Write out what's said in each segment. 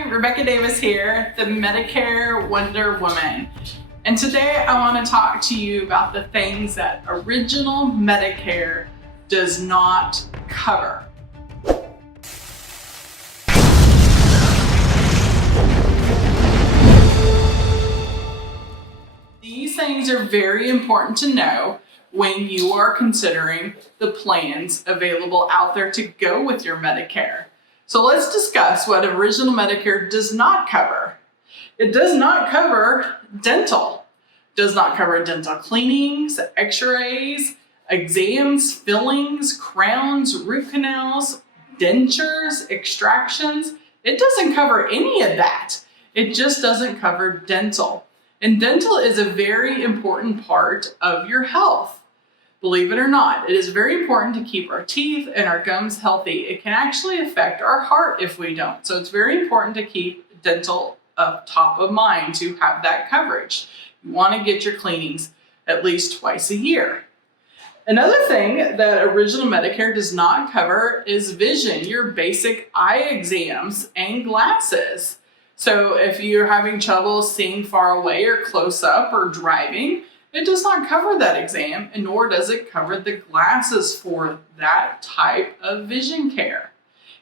Hi, Rebecca Davis here, the Medicare Wonder Woman. And today I want to talk to you about the things that original Medicare does not cover. These things are very important to know when you are considering the plans available out there to go with your Medicare. So let's discuss what original Medicare does not cover. It does not cover dental. It does not cover dental cleanings, x-rays, exams, fillings, crowns, root canals, dentures, extractions. It doesn't cover any of that. It just doesn't cover dental. And dental is a very important part of your health. Believe it or not, it is very important to keep our teeth and our gums healthy. It can actually affect our heart if we don't. So it's very important to keep dental up top of mind to have that coverage. You want to get your cleanings at least twice a year. Another thing that original Medicare does not cover is vision, your basic eye exams and glasses. So if you're having trouble seeing far away or close up or driving, it does not cover that exam, and nor does it cover the glasses for that type of vision care.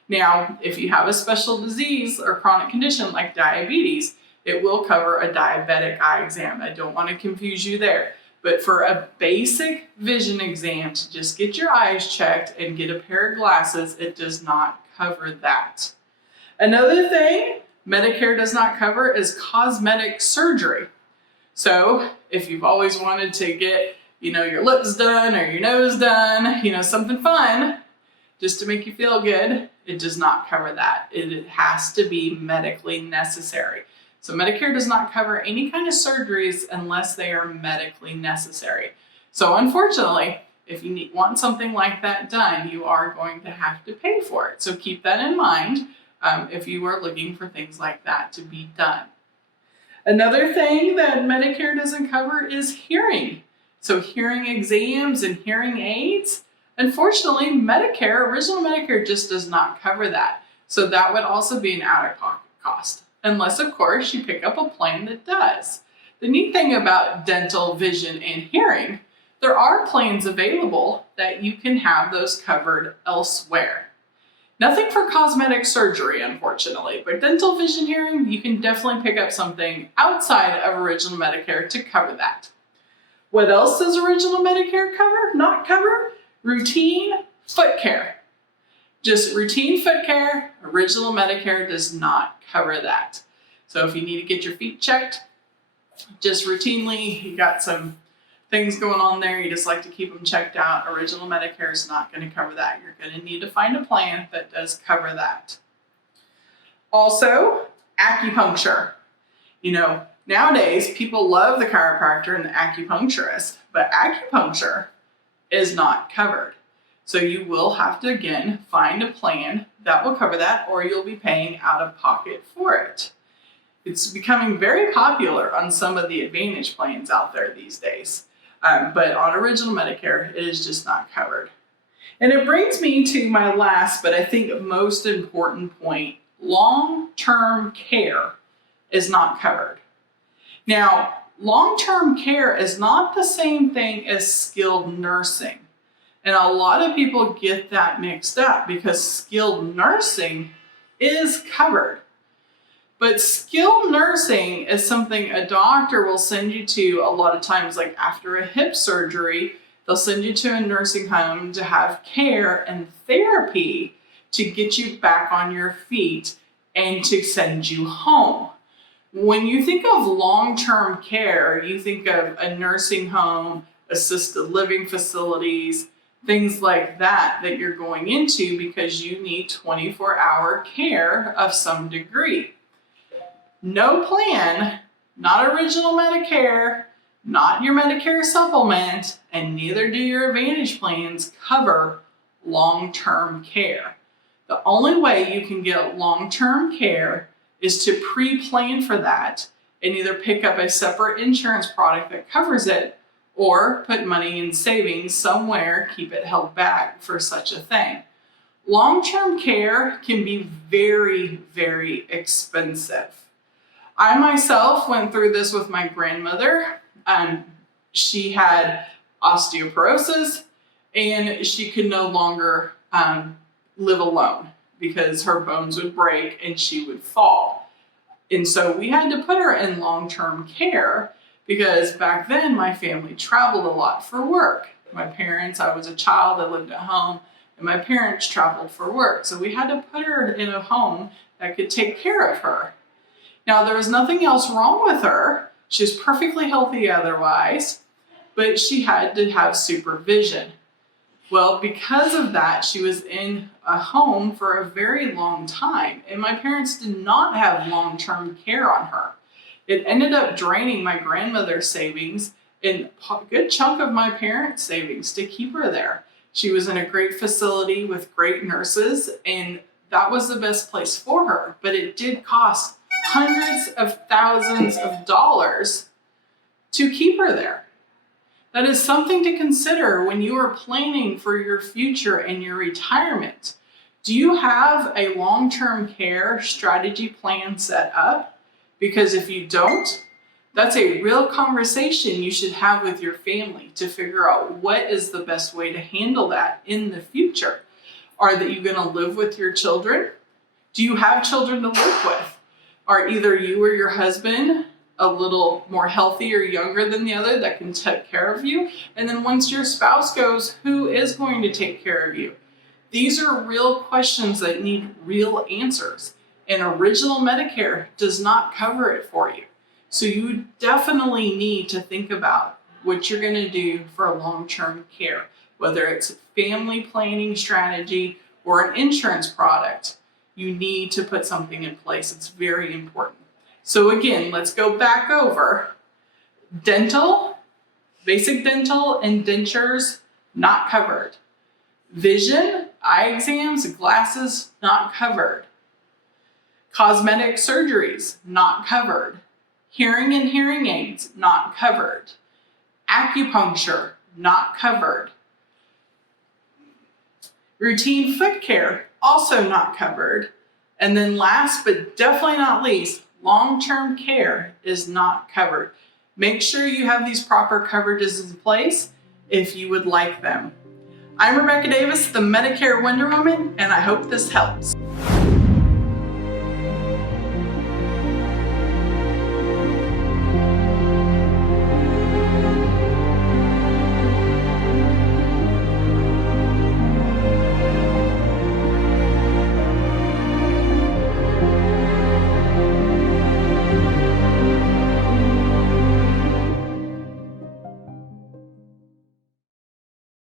Now, if you have a special disease or chronic condition like diabetes, it will cover a diabetic eye exam. I don't want to confuse you there. But for a basic vision exam to just get your eyes checked and get a pair of glasses, it does not cover that. Another thing Medicare does not cover is cosmetic surgery. So if you've always wanted to get, your lips done or your nose done, something fun, just to make you feel good, it does not cover that. It has to be medically necessary. So Medicare does not cover any kind of surgeries unless they are medically necessary. So unfortunately, if you want something like that done, you are going to have to pay for it. So keep that in mind if you are looking for things like that to be done. Another thing that Medicare doesn't cover is hearing. So hearing exams and hearing aids, unfortunately, original Medicare just does not cover that. So that would also be an out-of-pocket cost, unless, of course, you pick up a plan that does. The neat thing about dental, vision, and hearing, there are plans available that you can have those covered elsewhere. Nothing for cosmetic surgery, unfortunately, but dental, vision, hearing, you can definitely pick up something outside of original Medicare to cover that. What else does original Medicare not cover? Routine foot care. Just routine foot care, original Medicare does not cover that. So if you need to get your feet checked, just routinely, you got some things going on there, you just like to keep them checked out, original Medicare is not going to cover that. You're going to need to find a plan that does cover that. Also, acupuncture. Nowadays people love the chiropractor and the acupuncturist, but acupuncture is not covered. So you will have to, again, find a plan that will cover that, or you'll be paying out of pocket for it. It's becoming very popular on some of the Advantage plans out there these days. But on original Medicare, it is just not covered. And it brings me to my last, but I think most important point. Long-term care is not covered. Now, long-term care is not the same thing as skilled nursing. And a lot of people get that mixed up because skilled nursing is covered. But skilled nursing is something a doctor will send you to a lot of times, like after a hip surgery, they'll send you to a nursing home to have care and therapy to get you back on your feet and to send you home. When you think of long-term care, you think of a nursing home, assisted living facilities, things like that you're going into because you need 24-hour care of some degree. No plan, not original Medicare, not your Medicare supplement, and neither do your Advantage plans cover long-term care. The only way you can get long-term care is to pre-plan for that and either pick up a separate insurance product that covers it or put money in savings somewhere, keep it held back for such a thing. Long-term care can be very, very expensive. I myself went through this with my grandmother. She had osteoporosis and she could no longer live alone because her bones would break and she would fall. And so we had to put her in long-term care because back then my family traveled a lot for work. My parents, I was a child, I lived at home, and my parents traveled for work. So we had to put her in a home that could take care of her. Now, there was nothing else wrong with her. She was perfectly healthy otherwise, but she had to have supervision. Well, because of that, she was in a home for a very long time, and my parents did not have long-term care on her. It ended up draining my grandmother's savings and a good chunk of my parents' savings to keep her there. She was in a great facility with great nurses, and that was the best place for her, but it did cost hundreds of thousands of dollars to keep her there. That is something to consider when you are planning for your future and your retirement. Do you have a long-term care strategy plan set up? Because if you don't, that's a real conversation you should have with your family to figure out what is the best way to handle that in the future. Are you going to live with your children? Do you have children to live with? Are either you or your husband a little more healthy or younger than the other that can take care of you? And then once your spouse goes, who is going to take care of you? These are real questions that need real answers. And Original Medicare does not cover it for you. So you definitely need to think about what you're going to do for long-term care, whether it's a family planning strategy or an insurance product. You need to put something in place. It's very important. So again, let's go back over. Dental, basic dental and dentures, not covered. Vision, eye exams, glasses, not covered. Cosmetic surgeries, not covered. Hearing and hearing aids, not covered. Acupuncture, not covered. Routine foot care, also not covered. And then last but definitely not least, long-term care is not covered. Make sure you have these proper coverages in place if you would like them. I'm Rebecca Davis, the Medicare Wonder Woman, and I hope this helps.